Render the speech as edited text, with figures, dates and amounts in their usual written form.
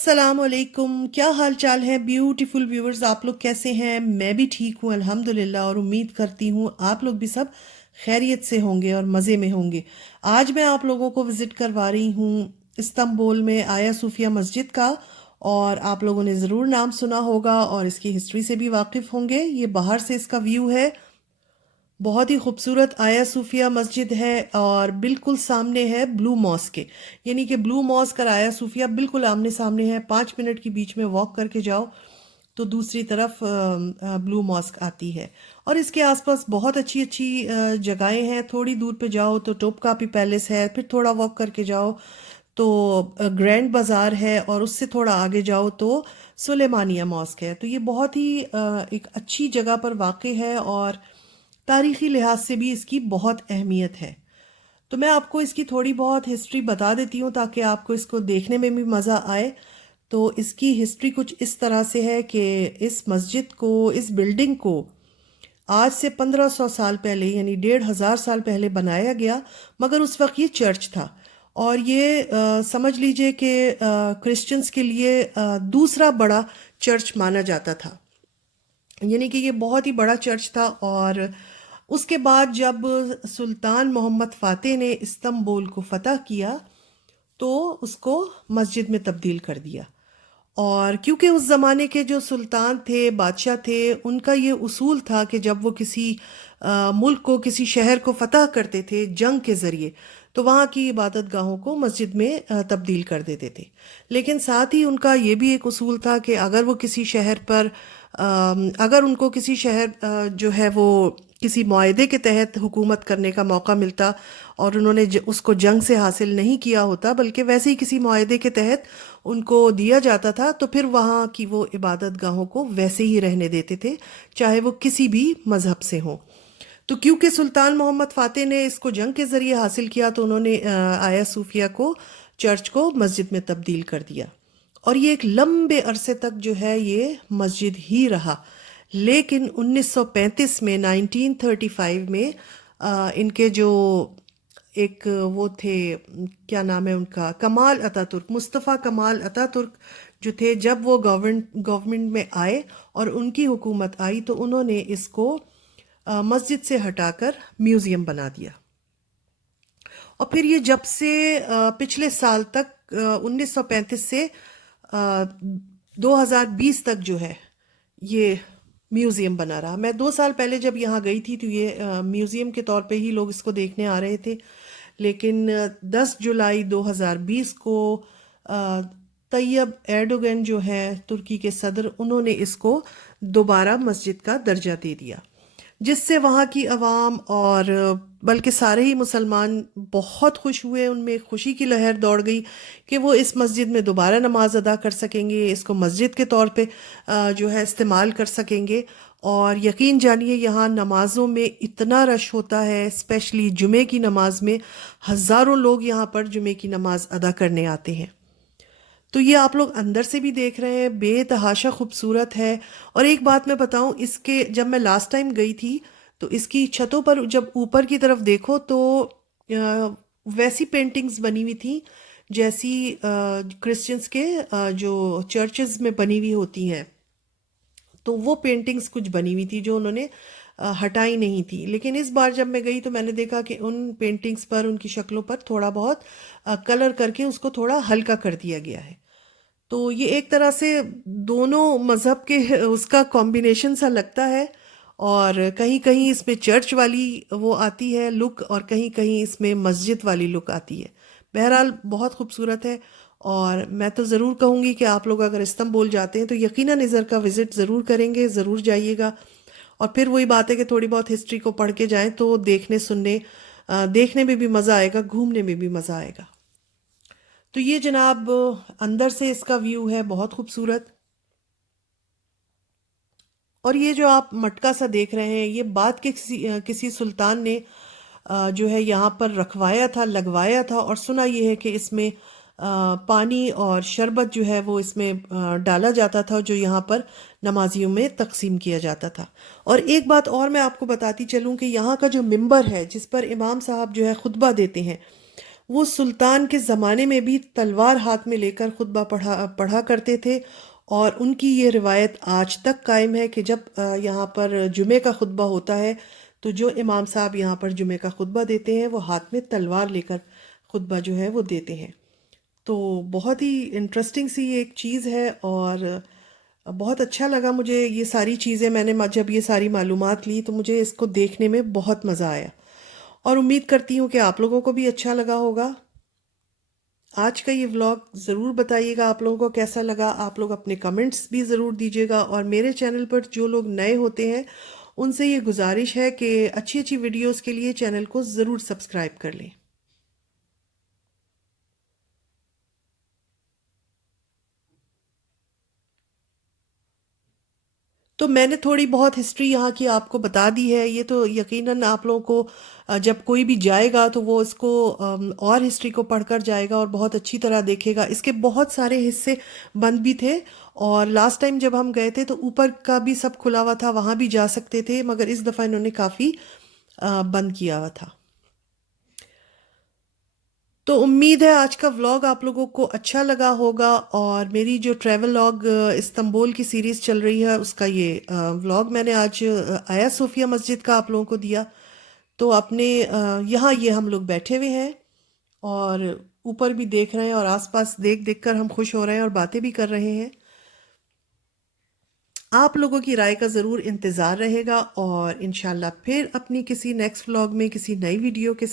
السلام علیکم، کیا حال چال ہے بیوٹیفل ویورز؟ آپ لوگ کیسے ہیں؟ میں بھی ٹھیک ہوں الحمدللہ، اور امید کرتی ہوں آپ لوگ بھی سب خیریت سے ہوں گے اور مزے میں ہوں گے۔ آج میں آپ لوگوں کو وزٹ کروا رہی ہوں استنبول میں آیا صوفیہ مسجد کا، اور آپ لوگوں نے ضرور نام سنا ہوگا اور اس کی ہسٹری سے بھی واقف ہوں گے۔ یہ باہر سے اس کا ویو ہے، بہت ہی خوبصورت آیا صوفیہ مسجد ہے، اور بالکل سامنے ہے بلو ماسک کے، یعنی کہ بلو ماسک اور آیا صوفیہ بالکل آمنے سامنے ہے۔ 5 منٹ کی بیچ میں واک کر کے جاؤ تو دوسری طرف بلو ماسک آتی ہے، اور اس کے آس پاس بہت اچھی اچھی جگہیں ہیں۔ تھوڑی دور پہ جاؤ تو ٹوپ کاپی پیلس ہے، پھر تھوڑا واک کر کے جاؤ تو گرینڈ بازار ہے، اور اس سے تھوڑا آگے جاؤ تو سلیمانیہ ماسک ہے۔ تو یہ بہت ہی ایک اچھی جگہ پر واقع ہے، اور تاریخی لحاظ سے بھی اس کی بہت اہمیت ہے۔ تو میں آپ کو اس کی تھوڑی بہت ہسٹری بتا دیتی ہوں تاکہ آپ کو اس کو دیکھنے میں بھی مزہ آئے۔ تو اس کی ہسٹری کچھ اس طرح سے ہے کہ اس مسجد کو، اس بلڈنگ کو آج سے 1500 سال پہلے، یعنی 1500 سال پہلے بنایا گیا، مگر اس وقت یہ چرچ تھا، اور یہ سمجھ لیجئے کہ کرسچنز کے لیے دوسرا بڑا چرچ مانا جاتا تھا، یعنی کہ یہ بہت ہی بڑا چرچ تھا۔ اور اس کے بعد جب سلطان محمد فاتح نے استنبول کو فتح کیا تو اس کو مسجد میں تبدیل کر دیا، اور کیونکہ اس زمانے کے جو سلطان تھے، بادشاہ تھے، ان کا یہ اصول تھا کہ جب وہ کسی ملک کو، کسی شہر کو فتح کرتے تھے جنگ کے ذریعے، تو وہاں کی عبادت گاہوں کو مسجد میں تبدیل کر دیتے تھے۔ لیکن ساتھ ہی ان کا یہ بھی ایک اصول تھا کہ اگر وہ کسی شہر پر اگر ان کو کسی شہر جو ہے وہ کسی معاہدے کے تحت حکومت کرنے کا موقع ملتا، اور انہوں نے اس کو جنگ سے حاصل نہیں کیا ہوتا بلکہ ویسے ہی کسی معاہدے کے تحت ان کو دیا جاتا تھا، تو پھر وہاں کی وہ عبادت گاہوں کو ویسے ہی رہنے دیتے تھے، چاہے وہ کسی بھی مذہب سے ہوں۔ تو کیونکہ سلطان محمد فاتح نے اس کو جنگ کے ذریعے حاصل کیا، تو انہوں نے آیا صوفیہ کو، چرچ کو، مسجد میں تبدیل کر دیا، اور یہ ایک لمبے عرصے تک جو ہے یہ مسجد ہی رہا۔ لیکن 1935 میں، 1935 میں ان کے جو ایک وہ تھے، کیا نام ہے ان کا، کمال اتا ترک، مصطفیٰ کمال اتا ترک جو تھے، جب وہ گورنمنٹ میں آئے اور ان کی حکومت آئی، تو انہوں نے اس کو مسجد سے ہٹا کر میوزیم بنا دیا۔ اور پھر یہ جب سے پچھلے سال تک، 1935 سے 2020 تک جو ہے یہ میوزیم بنا رہا۔ میں 2 سال پہلے جب یہاں گئی تھی تو یہ میوزیم کے طور پہ ہی لوگ اس کو دیکھنے آ رہے تھے، لیکن 10 جولائی 2020 کو طیب ایرڈوگن جو ہے ترکی کے صدر، انہوں نے اس کو دوبارہ مسجد کا درجہ دے دیا، جس سے وہاں کی عوام اور بلکہ سارے ہی مسلمان بہت خوش ہوئے۔ ان میں خوشی کی لہر دوڑ گئی کہ وہ اس مسجد میں دوبارہ نماز ادا کر سکیں گے، اس کو مسجد کے طور پہ جو ہے استعمال کر سکیں گے۔ اور یقین جانیے یہاں نمازوں میں اتنا رش ہوتا ہے، اسپیشلی جمعے کی نماز میں ہزاروں لوگ یہاں پر جمعے کی نماز ادا کرنے آتے ہیں۔ تو یہ آپ لوگ اندر سے بھی دیکھ رہے ہیں، بے تحاشا خوبصورت ہے۔ اور ایک بات میں بتاؤں، اس کے جب میں لاسٹ ٹائم گئی تھی تو اس کی چھتوں پر جب اوپر کی طرف دیکھو تو ویسی پینٹنگز بنی ہوئی تھیں جیسی کرسچنز کے جو چرچز میں بنی ہوئی ہوتی ہیں، تو وہ پینٹنگز کچھ بنی ہوئی تھی جو انہوں نے ہٹائی نہیں تھی۔ لیکن اس بار جب میں گئی تو میں نے دیکھا کہ ان پینٹنگز پر، ان کی شکلوں پر تھوڑا بہت کلر کر کے اس کو تھوڑا ہلکا کر دیا گیا ہے۔ تو یہ ایک طرح سے دونوں مذہب کے اس کا کمبینیشن سا لگتا ہے، اور کہیں کہیں اس میں چرچ والی وہ آتی ہے لک، اور کہیں کہیں اس میں مسجد والی لک آتی ہے۔ بہرحال بہت خوبصورت ہے، اور میں تو ضرور کہوں گی کہ آپ لوگ اگر استنبول جاتے ہیں تو یقیناً ادھر کا وزٹ ضرور کریں گے، ضرور جائیے گا۔ اور پھر وہی بات ہے کہ تھوڑی بہت ہسٹری کو پڑھ کے جائیں تو دیکھنے میں بھی مزہ آئے گا، گھومنے میں بھی مزہ آئے گا۔ تو یہ جناب اندر سے اس کا ویو ہے، بہت خوبصورت۔ اور یہ جو آپ مٹکا سا دیکھ رہے ہیں، یہ بعد کے کسی سلطان نے جو ہے یہاں پر رکھوایا تھا، لگوایا تھا، اور سنا یہ ہے کہ اس میں پانی اور شربت جو ہے وہ اس میں ڈالا جاتا تھا، جو یہاں پر نمازیوں میں تقسیم کیا جاتا تھا۔ اور ایک بات اور میں آپ کو بتاتی چلوں کہ یہاں کا جو ممبر ہے جس پر امام صاحب جو ہے خطبہ دیتے ہیں، وہ سلطان کے زمانے میں بھی تلوار ہاتھ میں لے کر خطبہ پڑھا کرتے تھے، اور ان کی یہ روایت آج تک قائم ہے کہ جب یہاں پر جمعے کا خطبہ ہوتا ہے تو جو امام صاحب یہاں پر جمعے کا خطبہ دیتے ہیں وہ ہاتھ میں تلوار لے کر خطبہ جو ہے وہ دیتے ہیں۔ تو بہت ہی انٹرسٹنگ سی ایک چیز ہے، اور بہت اچھا لگا مجھے یہ ساری چیزیں، میں نے جب یہ ساری معلومات لی تو مجھے اس کو دیکھنے میں بہت مزہ آیا، اور امید کرتی ہوں کہ آپ لوگوں کو بھی اچھا لگا ہوگا۔ آج کا یہ ولاگ ضرور بتائیے گا آپ لوگوں کو کیسا لگا، آپ لوگ اپنے کمنٹس بھی ضرور دیجیے گا، اور میرے چینل پر جو لوگ نئے ہوتے ہیں ان سے یہ گزارش ہے کہ اچھی اچھی ویڈیوز کے لیے چینل کو ضرور سبسکرائب کر لیں۔ تو میں نے تھوڑی بہت ہسٹری یہاں کی آپ کو بتا دی ہے، یہ تو یقیناً آپ لوگوں کو جب کوئی بھی جائے گا تو وہ اس کو اور ہسٹری کو پڑھ کر جائے گا اور بہت اچھی طرح دیکھے گا۔ اس کے بہت سارے حصے بند بھی تھے، اور لاسٹ ٹائم جب ہم گئے تھے تو اوپر کا بھی سب کھلا ہوا تھا، وہاں بھی جا سکتے تھے، مگر اس دفعہ انہوں نے کافی بند کیا ہوا تھا۔ تو امید ہے آج کا ولاگ آپ لوگوں کو اچھا لگا ہوگا، اور میری جو ٹریول لاگ استنبول کی سیریز چل رہی ہے اس کا یہ ولاگ میں نے آج آیا صوفیہ مسجد کا آپ لوگوں کو دیا۔ تو اپنے یہاں یہ ہم لوگ بیٹھے ہوئے ہیں اور اوپر بھی دیکھ رہے ہیں، اور آس پاس دیکھ دیکھ کر ہم خوش ہو رہے ہیں اور باتیں بھی کر رہے ہیں۔ آپ لوگوں کی رائے کا ضرور انتظار رہے گا، اور انشاءاللہ پھر اپنی کسی نیکسٹ ولاگ میں کسی نئی ویڈیو کے